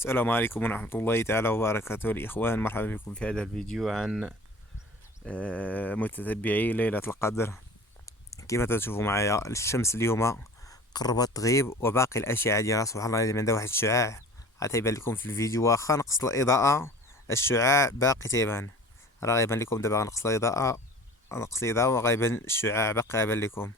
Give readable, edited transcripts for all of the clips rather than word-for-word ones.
السلام عليكم ورحمة الله تعالى وبركاته الإخوان، مرحبا بكم في هذا الفيديو عن متتبعي ليلة القدر. كما تشوفوا معايا الشمس اليوم قربت تغيب وباقي الأشعة ديالها سبحان الله عندها واحد الشعاع غتيبان لكم في الفيديو. واخا نقص الإضاءة الشعاع باقي تيبان، راه غيبان لكم دابا. غنقص الإضاءة وغيبان الشعاع باقي غيبان لكم.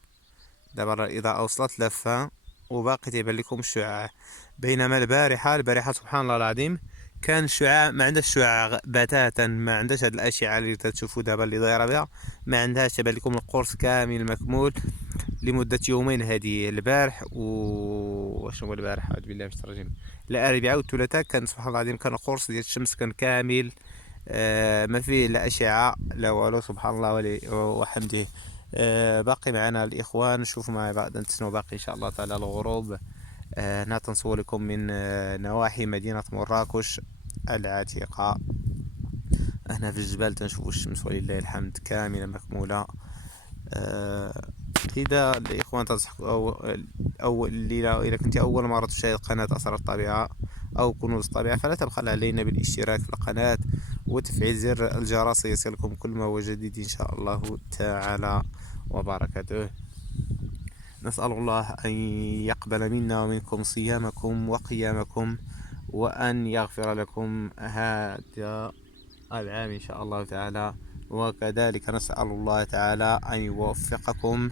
دابا راه الإضاءة وصلت لافة وباقي تيبان لكم الشعاع. بينما البارحة سبحان الله العظيم كان الشعاع، ما عندهاش الشعاع بتاتا، ما عندهاش هاد الأشعة اللي تشوفوا دابا اللي دايرة بها، ما عندهاش. تبان لكم القرص كامل مكمول لمدة يومين. هذه البارح واش هو البارح؟ أعوذ بالله من الشيطان الرجيم. الأربعاء والثلاثاء كان سبحان الله العظيم كان القرص ديال الشمس كان كامل، ما فيه لا أشعة لا والو، سبحان الله وحمده. باقي معنا الإخوان، نشوف مع بعض نتسنوا باقي إن شاء الله تعالى الغروب. نتنصور لكم من نواحي مدينة مراكش العتيقة. هنا في الجبال تنشوفوا الشمس ولله الحمد كاملة مكمولة. إذا الإخوان تنصحكم أو الليلة إذا كنت أول مرة تشاهد قناة أسرار الطبيعة أو كنوز الطبيعة فلا تبخل علينا بالاشتراك في القناة وتفعيل زر الجرس ليصلكم كل ما هو جديد إن شاء الله تعالى وبركاته. نسأل الله أن يقبل منا ومنكم صيامكم وقيامكم، وأن يغفر لكم هذا العام إن شاء الله تعالى. وكذلك نسأل الله تعالى أن يوفقكم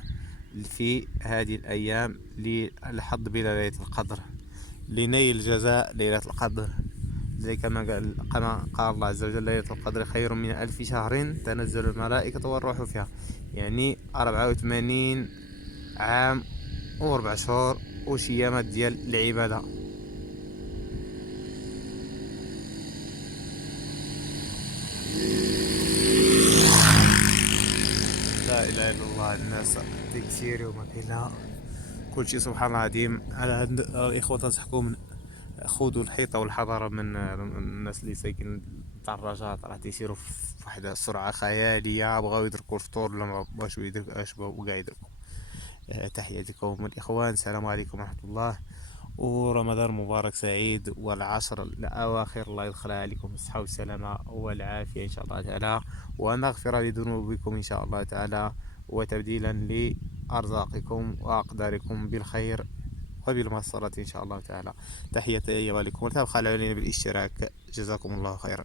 في هذه الأيام للحظ بليلة القدر، لنيل جزاء ليلة القدر. زي كما قال الله عز وجل: ليلة القدر خير من 1000 شهر تنزل الملائكة والروح فيها. يعني 84 عام و4 شهور وشيامات ديال العبادة. لا اله الا الله. الناس كثير وما كاين كل شيء سبحان الله العظيم. على هاد الاخوه تنصحكم خذوا الحيطه والحذر من الناس اللي سايقين الدراجات، راه تيسيروا في واحد السرعه خياليه، بغاو يدركوا الفطور ولا ما بغاوش يدركوا اش بغاو كاع يدركوا. تحياتكم الاخوان، السلام عليكم ورحمه الله، ورمضان مبارك سعيد، والعشر الأواخر الله يدخلها عليكم بالصحة والسلامة والعافية إن شاء الله تعالى، ونغفر لذنوبكم إن شاء الله تعالى، وتبديلا لأرزاقكم وأقداركم بالخير وبالمسرة إن شاء الله تعالى. تحياتي ولكم، ولا تبخلوا علينا بالاشتراك. جزاكم الله خيرا.